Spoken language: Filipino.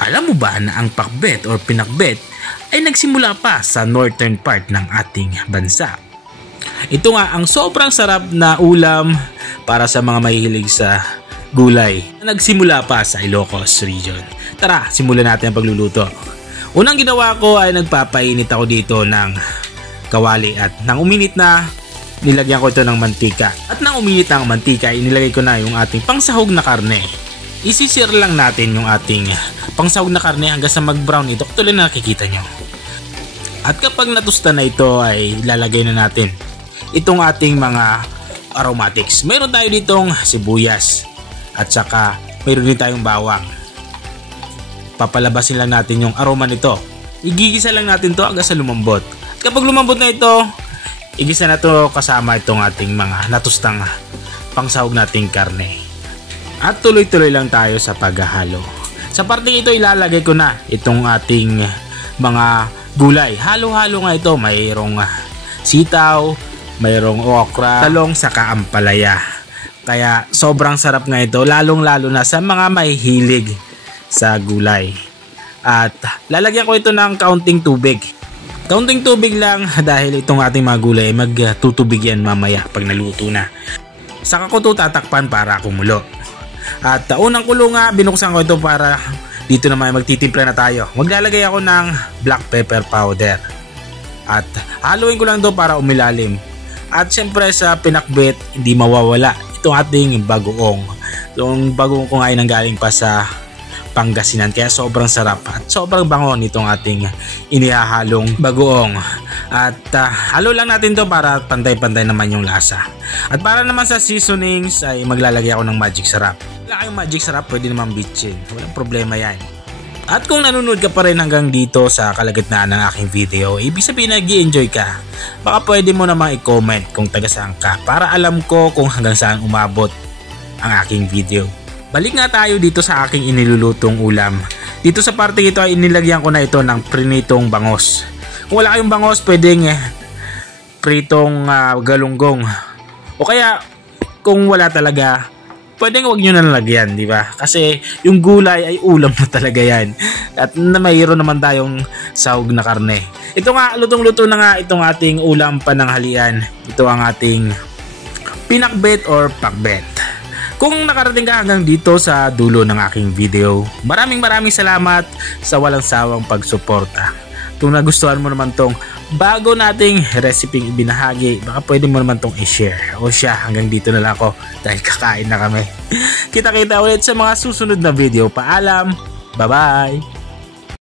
Alam mo ba na ang pakbet or pinakbet ay nagsimula pa sa northern part ng ating bansa? Ito nga ang sobrang sarap na ulam para sa mga mahilig sa gulay. Nagsimula pa sa Ilocos region. Tara, simulan natin ang pagluluto. Unang ginawa ko ay nagpapainit ako dito ng kawali at nang uminit na, nilagyan ko ito ng mantika. At nang uminit na ang mantika, inilagay ko na yung ating pangsahog na karne. Isisir lang natin yung ating pangsahog na karne hanggang sa mag-brown ito, tuloy na nakikita nyo. At kapag natusta na ito ay lalagay na natin itong ating mga aromatics. Mayroon tayo ditong sibuyas at saka mayroon din tayong bawang. Papalabasin lang natin yung aroma nito. Igigisa lang natin to hanggang sa lumambot. At kapag lumambot na ito, igisa na to kasama itong ating mga natustang pangsahog nating karne. At tuloy-tuloy lang tayo sa paghahalo. Sa parteng ito ilalagay ko na itong ating mga gulay. Halo-halo nga ito. Mayroong sitaw, mayroong okra, talong, saka ampalaya. Kaya sobrang sarap nga ito, lalong-lalo na sa mga mahihilig sa gulay. At lalagyan ko ito ng kaunting tubig. Kaunting tubig lang dahil itong ating mga gulay magtutubig yan mamaya pag naluto na. Saka ko ito tatakpan para kumulo. At unang kulo nga, binuksan ko ito para dito naman magtitimpla na tayo. Maglalagay ako ng black pepper powder. At haluin ko lang ito para umilalim. At syempre sa pinakbet, hindi mawawala itong ating bagoong. Itong bagoong ko nga ay nanggaling pa sa Pangasinan, kaya sobrang sarap at sobrang bango nitong ating inihahalong bagoong. At halo lang natin to para pantay-pantay naman yung lasa. At para naman sa seasonings ay maglalagay ako ng magic sarap. Wala kayong magic sarap, pwede naman bitchin, walang problema yan. At kung nanonood ka pa rin hanggang dito sa kalagitnaan ng aking video, ibig sabihin nag-i-enjoy ka. Baka pwede mo namang i-comment kung taga saan ka para alam ko kung hanggang saan umabot ang aking video. Balik nga tayo dito sa aking inilulutong ulam. Dito sa parte ito ay inilagyan ko na ito ng prinitong bangos. Kung wala kayong bangos, pwedeng pritong galunggong. O kaya kung wala talaga, pwedeng wag nyo na nalagyan, di ba? Kasi yung gulay ay ulam na talaga yan. At mayroon naman tayong sahog na karne. Ito nga, lutong-luto na nga itong ating ulam pananghalian. Ito ang ating pinakbet or pakbet. Kung nakarating ka hanggang dito sa dulo ng aking video, maraming salamat sa walang sawang pagsuporta. Kung nagustuhan mo naman tong bago nating recipe ibinahagi, baka pwede mo naman tong i-share. O siya, hanggang dito na lang ako dahil kakain na kami. Kita-kita ulit sa mga susunod na video. Paalam! Bye-bye!